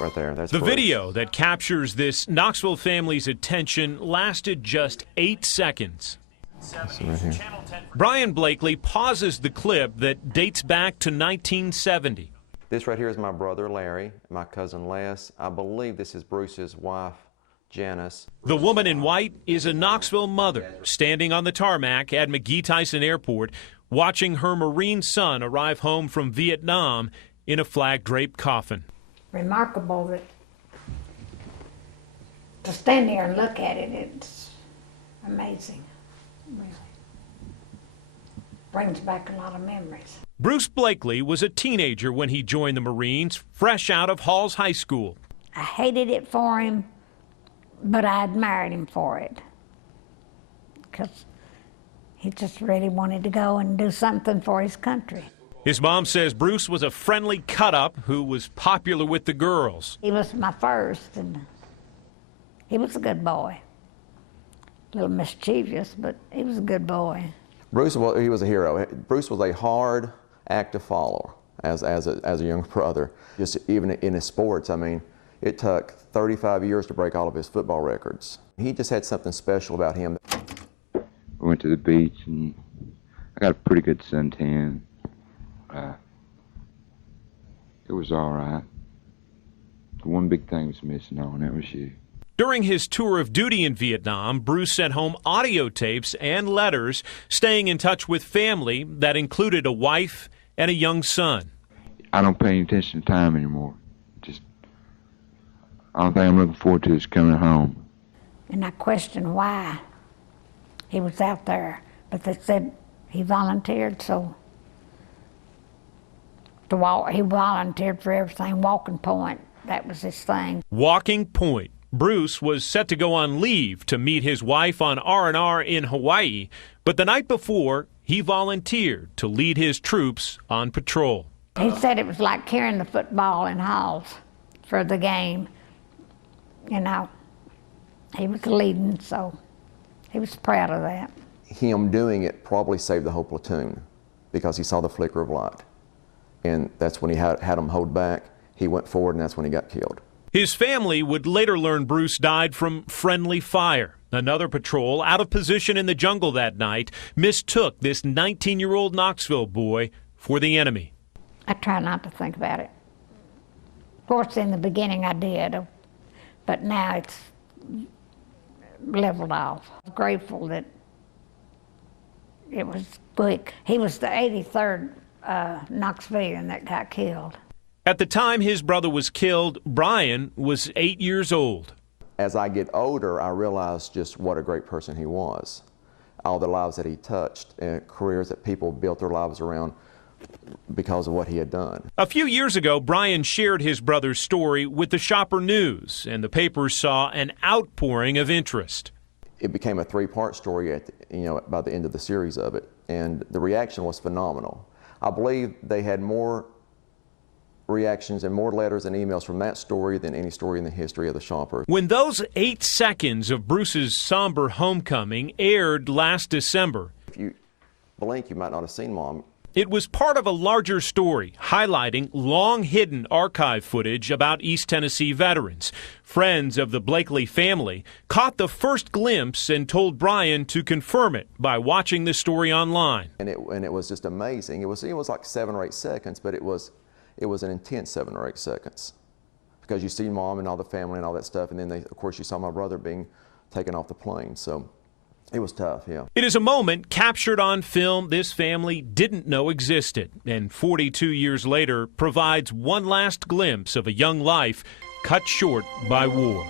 right there. That's the Bruce. video that captures this Knoxville family's attention lasted just 8 seconds. Right here. Brian Blakely pauses the clip that dates back to 1970. This right here is my brother Larry, my cousin Les. I believe this is Bruce's wife, Janice. The woman in white is a Knoxville mother standing on the tarmac at McGee-Tyson Airport, watching her Marine son arrive home from Vietnam in a flag-draped coffin. Remarkable that to stand there and look at it, it's amazing. Really. Brings back a lot of memories. Bruce Blakely was a teenager when he joined the Marines, fresh out of Halls High School. I hated it for him, but I admired him for it. Because he just really wanted to go and do something for his country. His mom says Bruce was a friendly cut-up who was popular with the girls. He was my first, and he was a good boy. A little mischievous, but he was a good boy. Bruce, well, he was a hero. Bruce was a hard act to follow as a younger brother. Just even in his sports, I mean, it took 35 years to break all of his football records. He just had something special about him. We went to the beach, and I got a pretty good suntan. It was all right. The one big thing was missing on, that was you. During his tour of duty in Vietnam, Bruce sent home audio tapes and letters, staying in touch with family that included a wife and a young son. I don't pay any attention to time anymore. Just, the only thing I'm looking forward to is coming home. And I questioned why he was out there, but they said he volunteered, so he volunteered for everything. Walking Point, that was his thing. Walking Point. Bruce was set to go on leave to meet his wife on R&R in Hawaii, but the night before, he volunteered to lead his troops on patrol. He said it was like carrying the football in halls for the game. You know, he was leading, so he was proud of that. Him doing it probably saved the whole platoon because he saw the flicker of light. And that's when he had him hold back. He went forward, and that's when he got killed. His family would later learn Bruce died from friendly fire. Another patrol, out of position in the jungle that night, mistook this 19-year-old Knoxville boy for the enemy. I try not to think about it. Of course, in the beginning I did, but now it's leveled off. I'm grateful that it was quick. He was the 83rd Knoxvillian that got killed. At the time his brother was killed, Brian was 8 years old. As I get older, I realize just what a great person he was. All the lives that he touched and careers that people built their lives around because of what he had done. A few years ago, Brian shared his brother's story with the Shopper News, and the papers saw an outpouring of interest. It became a three-part story by the end of the series of it, and the reaction was phenomenal. I believe they had more reactions and more letters and emails from that story than any story in the history of the Shopper. When those 8 seconds of Bruce's somber homecoming aired last December, if you blink, you might not have seen Mom. It was part of a larger story highlighting long-hidden archive footage about East Tennessee veterans. Friends of the Blakely family caught the first glimpse and told Brian to confirm it by watching the story online. And it was just amazing. It was like 7 or 8 seconds, but it was an intense 7 or 8 seconds because you see Mom and all the family and all that stuff, and then of course you saw my brother being taken off the plane. So it was tough, yeah. It is a moment captured on film this family didn't know existed, and 42 years later provides one last glimpse of a young life cut short by war.